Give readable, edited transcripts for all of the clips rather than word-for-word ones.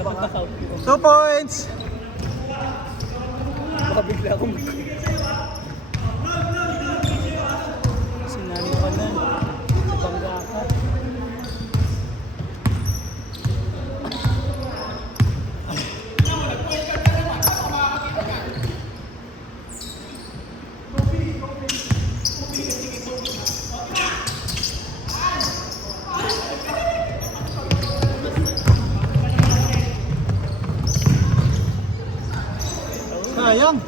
2 points. Baka bigla akong sinali ka na. Bangga ka. Sayang.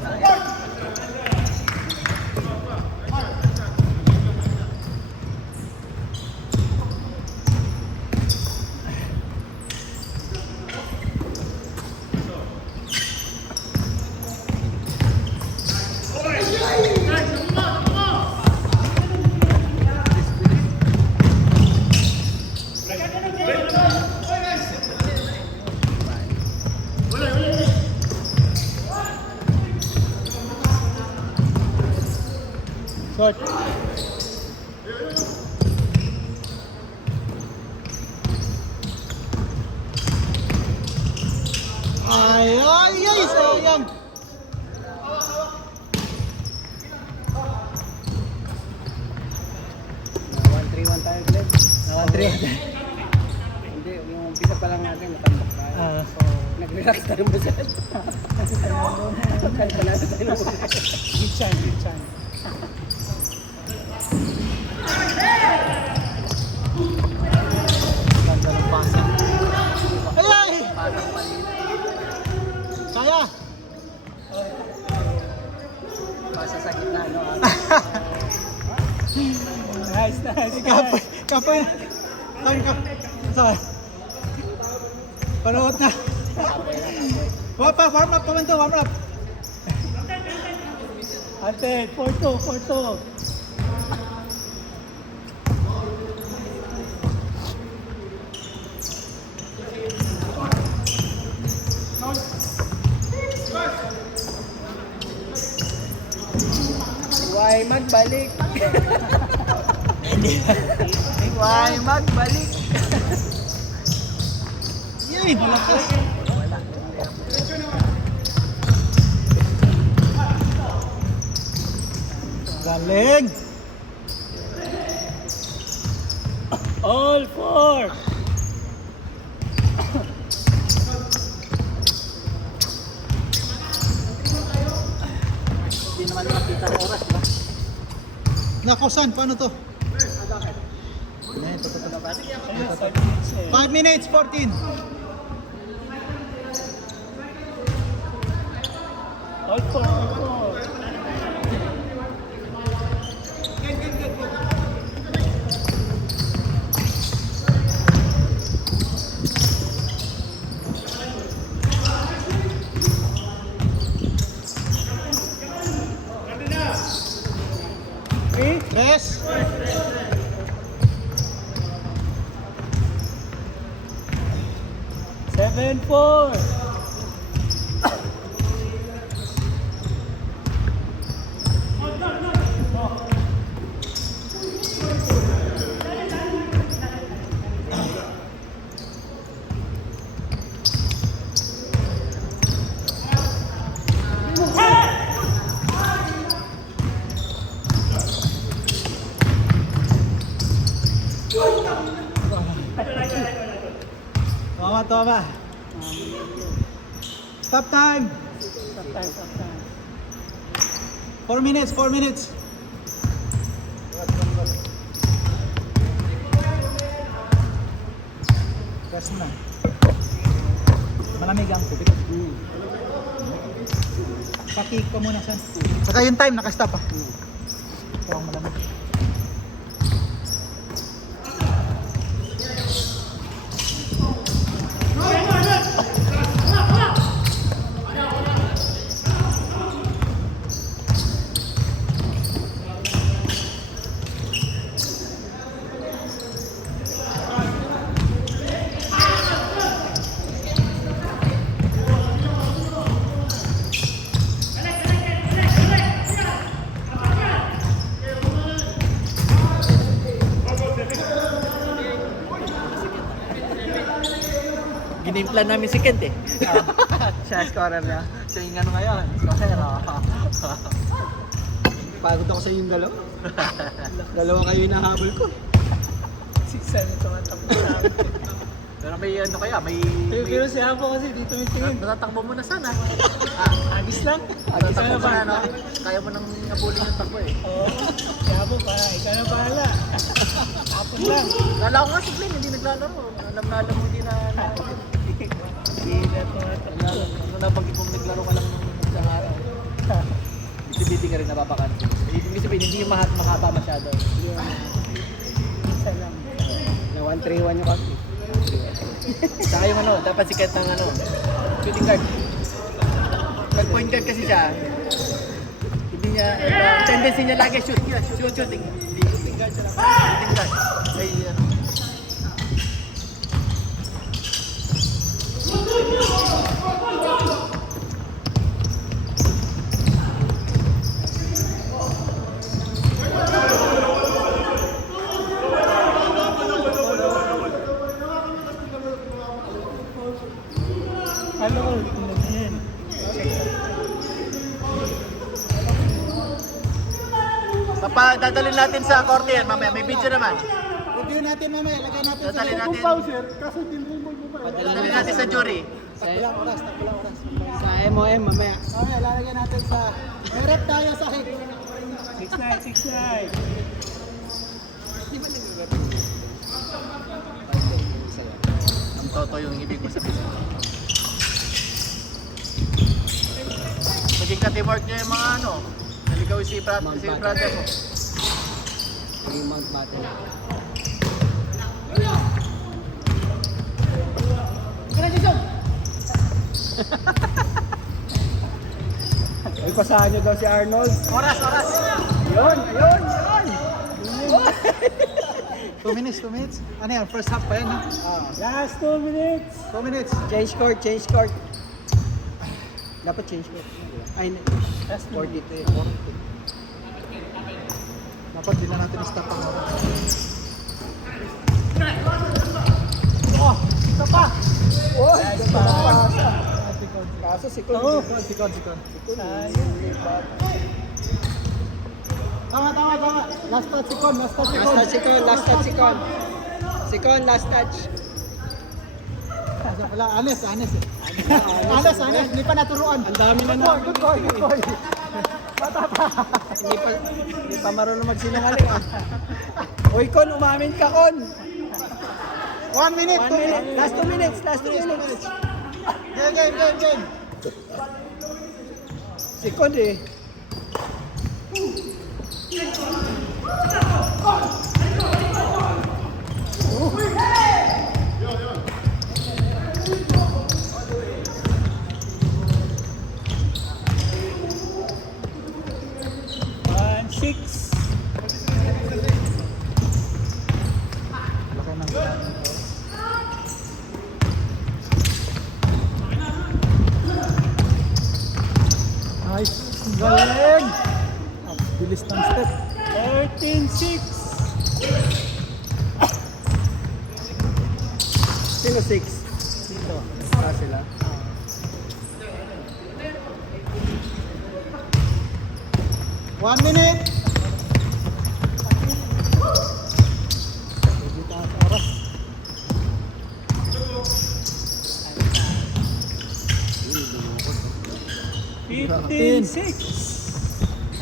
Short. Ay, sayang. Tayo ulit. 1-3. Hindi, yung umpisa pa lang natin, natambak tayo. So, nag-relax tayo masyado. Pagkalpanado tayo na muna. Good chance. Ganda ng pasa. Ay! Pasang palina. Kaya! Pasa sa gitna, no? Nice. Kapoy. Panood na. Warm up. Ate, 4-2. Why magbalik? Why magbalik? Yay, malakas. Galing. All four. Hindi naman nakita ang oras, ba? Nako, San, paano to? Bakit? 5 minutes, 14. All four. Yes. Seven, 4. Tama. Stop time. 4 minutes. Rest na. Malamig ang tubig. Pakik pa muna, San. Saka yung time, nakastop ah. Ito ang malamig. Kalimutan namin si Kent eh. Siya scorer niya. Siya yung ano ngayon, scorer. Pagod ako sa yung dalawa. Dalawa kayo hinahabol ko. 6-7 tumatakbo sa amin. Pero may ano kaya, may... Pero si Apo kasi dito may tingin. Matatakbo mo na sana. Agis lang. Matatakbo mo na, no? Kaya mo nang nabulin yung takbo eh. Oo. Si Apo pa, ikaw na bahala. Tapon lang. Lala ko nga si Glenn, hindi naglalaro. Alam na alam mo hindi na... Hindi na tumatakbo. Ano na pag kung naglaro ka lang ng isang araw. Hindi ka rin napapakansin. Ibig sabihin, hindi yung mahaba masyado. Isa lang. Na 1-3-1 yung kasi. Saka yung ano, dapat sikat ng ano, shooting guard. Pag point guard kasi siya, hindi niya, tendency niya lagi shooting. Hindi shooting guard siya lang. Shooting guard. Ay, ano. Ano ko, yun. Dadalhin natin sa korte yan mamaya, may video naman. Review natin mamaya, lagay natin Dadalhin natin. Kaso tinulog mo ba? Dadalhin natin sa jury. Takbulang oras. Sa MOM mamaya. Mamaya, lalagyan natin sa... May rep tayo sa hik. 6-9. Ang toto yung ibig mo sabihin. Maging ka-teamwork niya yung mga ano. Naligaw si brother mo. Yung Mount Batten. Ay, pasahan nyo daw si Arnold. Oras! Ayun! 2 minutes. Ano yan? First half pa yan, ha? Last 2 minutes. 2 minutes. Change court. Dapat change court. Ay, Last 42. Dapat din na natin stop ang oras. Isa pa! Oh, Nice pass. kaso si Oo, Colt. sikon. Sayang. Tama. Last touch sikon. Last touch si Con. Last touch. Asa pala, Anes eh. Anes, hindi pa naturuan. Ang dami na Good boy. Bata pa. Hindi pa marunong magsinungaling ah. Uy Con, umamin ka Con. 1 minute. 1 minute. Last 2 minutes. Game. Si Con eh. Nice. Galing. Bilis ng step. 13-6. Sino 6? Dito. Sila. 1 minute. Dito ang oras.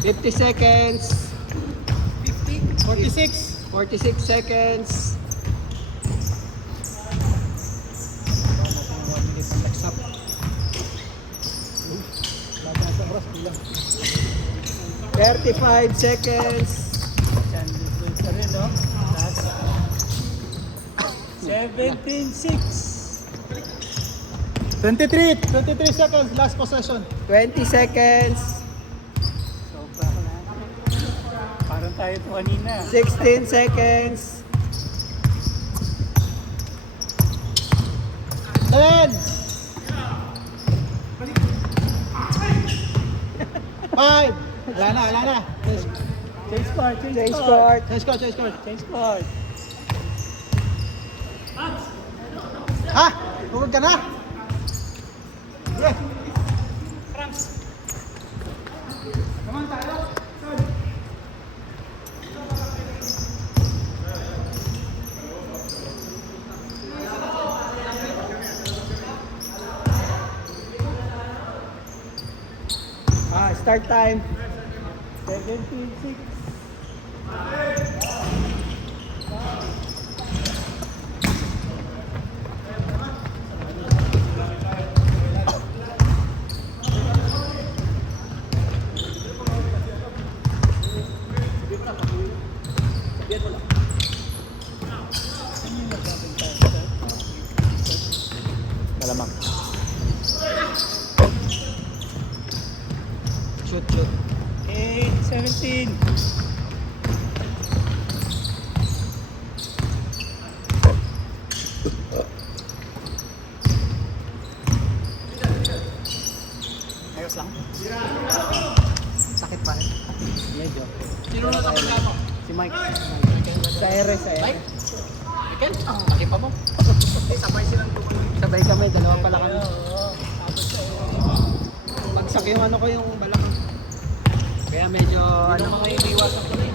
50 seconds. 46. 46 seconds. One minute ang next up. Lagyan sa oras, bilang. 35 seconds. Sa rin, no? Last. 17-6. 23 seconds, last possession. 20 seconds. Sobra na. Parang tayo ito kanina. 16 seconds. 10. 5. Wala na. Change court. Change court. Ha? Huwag ka na? Start time. 17:06. Malamang. Shoot. 17. Ayos lang. Sakit pa rin. Medyo. Sino na sa mo? Si Mike. Sa RS. Mike? Mikel? Laki pa mo. Sabay silang tumayo. Sabay kami, dalawa pala kami. Bagsak yung ano ko yung balakang. Kaya medyo Ano ano. mga iniwasan ko na eh.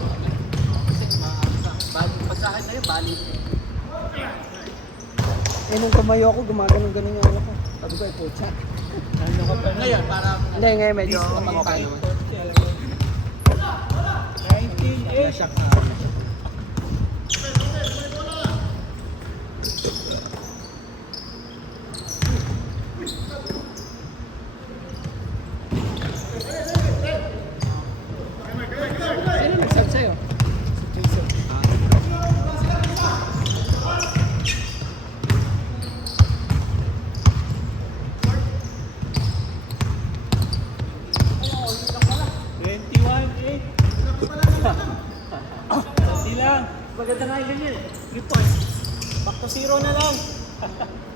Kasi pag sa akin na yun, bali. Eh nung tumayo ako, gumagano-ganon yung ano ko. Sabi ko, putsa. Ano ka pa? Ngayon, parang Hindi, ngayon medyo This okay naman. 98. Nashock. Sino nag-sub sa'yo? Si Jason. Silang. maganda nga yung ganyan. 3 points. Back to 0 na lang.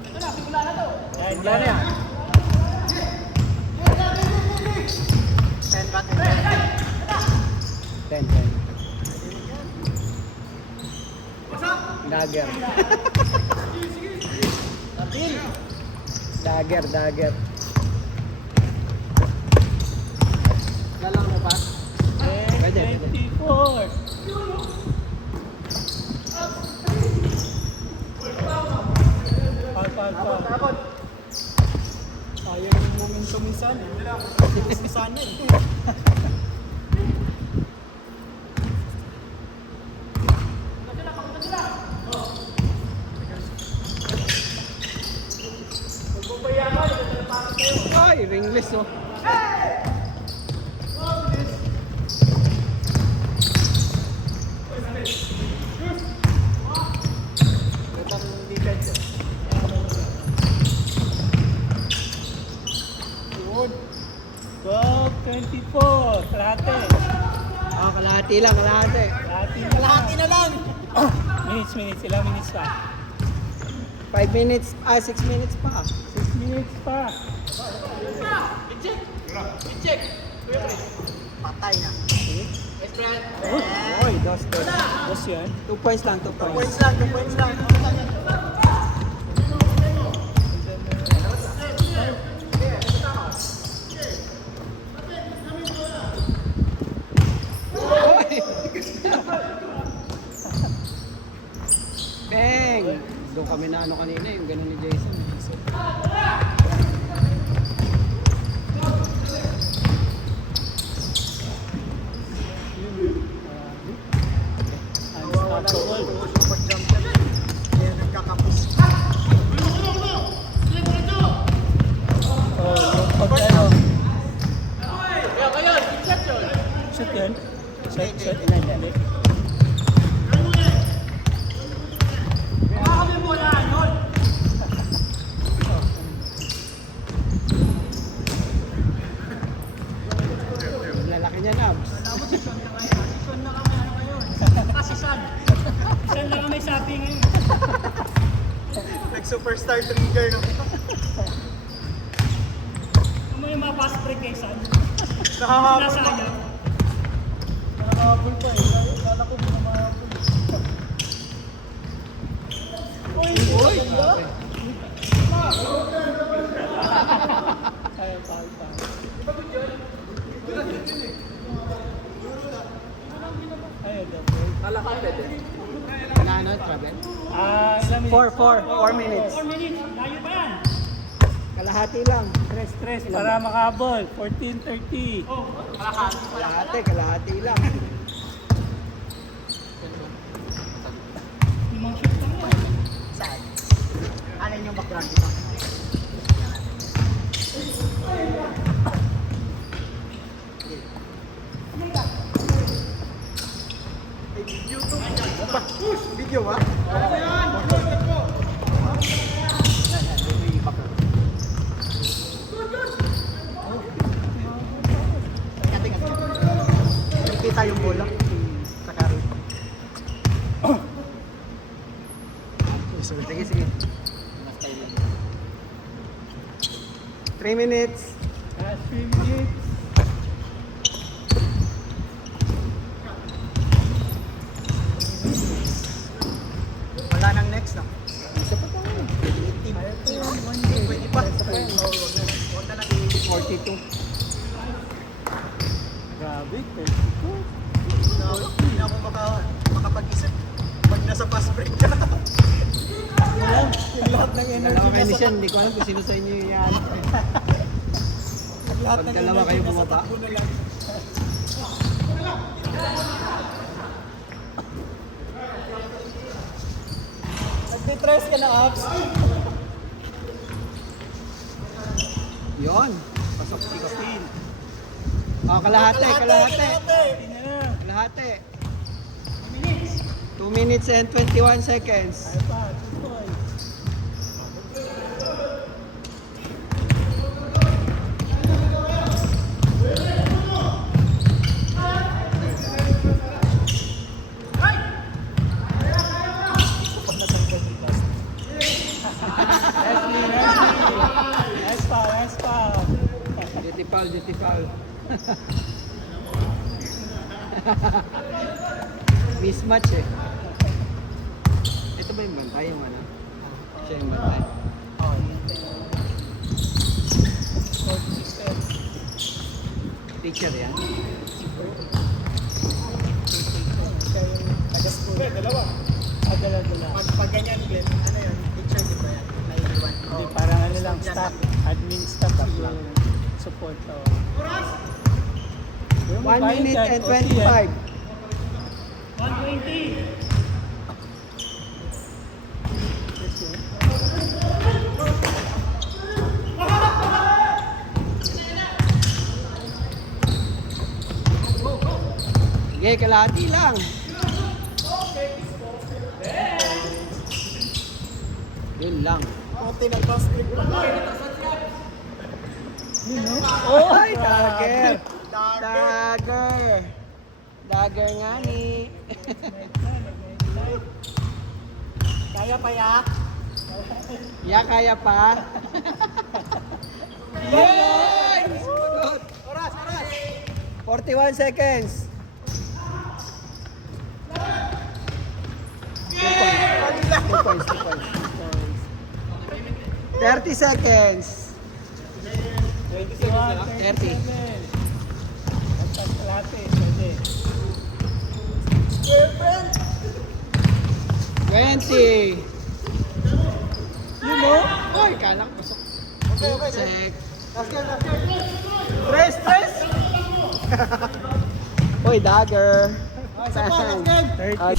Ito na, simula na to. Yan, Simula na yan. 10 back and 10. Dagger. Dagger. Lalang mo pa. Pwede. 24. Foul. Tapos. Sayang yung momentum minsan. Minsan eh. Ay, ringless oh. Itang defense. Good. 12-24. Kalahati. Ah, kalahati lang. Kalahati na lang. Minutes. Ilang minutes pa? 5 minutes, 6 minutes pa. 6 minutes pa. Check. Patay na. Yes, Brad. Oy, dos. Boss yan. 2 points lang, 2 points. lang. Bang! Doon kami na ano kanina, yung gano'n ni Jason. Unstoppable. Oh, yung pag ano. Kaya, check yun. Shoot yun. Shot. Hindi. Lalaki niya na. Isan lang kami sabi ngayon. Nag-superstar trigger na. Ano yung mga pass break kay San? Nakahabol Nasayang. Nakahabol pa eh. Kala ko muna mahabol. Uy! Ayun, double. Kala ka pwede. Wala ano, travel? Ilang minutes? 4 minutes. 4 minutes. Layo pa yan. Kalahati lang. Stress para makabol. 14:30. Kalahati lang. Limang shoot lang yan. Saan? Alin yung background dito? Video ba? Kita yung bola sa karo. Sige, sige. 3 minutes. Last 3 minutes. Wala nang next na. Isa pa tayo. 20 pa. 42. Grabe, 32. Hindi na ako makapag-isip. Pag nasa fast break ka. Yung lahat ng energy Dalawa kayo ni nasa... Sean, hindi ko alam kung sino sa inyo yung yan. Lahat ng Pag dalawa energy kayo nasa bumaba. takbo na lang. Nagtitress ka na, Ops. Yun. Pasok 16. Oh, kalahati. Kalahati. 2 minutes and 21 seconds. Ayaw pa, 2 points. Last foul. Duty foul. Mismatch eh. Ito ba yung bantay? Yung ano? Siya yung bantay. Oh, yun. Teacher yan. Siya yung taga-school. Dalawa. Dala. Pag ganyan, Glenn, ano yun? Teacher, di ba yan? Naiiwan. Hindi, parang ano lang, staff. Admin staff lang. Support. 1 minute and 25. 120. Sige, kalahati lang. Yun lang. Konti nag-fast break pa. Oy, dagger! Dagger nga ni. Kaya pa, ya? Kaya pa. Yay! Sumunod. Oras! 41 seconds. 2 points. 30 seconds. 30. Pwede. 20. You know? Ay, kala ko pasok. Okay. Check. Last game. Stress! Uy, dagger. Isa pa, last game. Okay.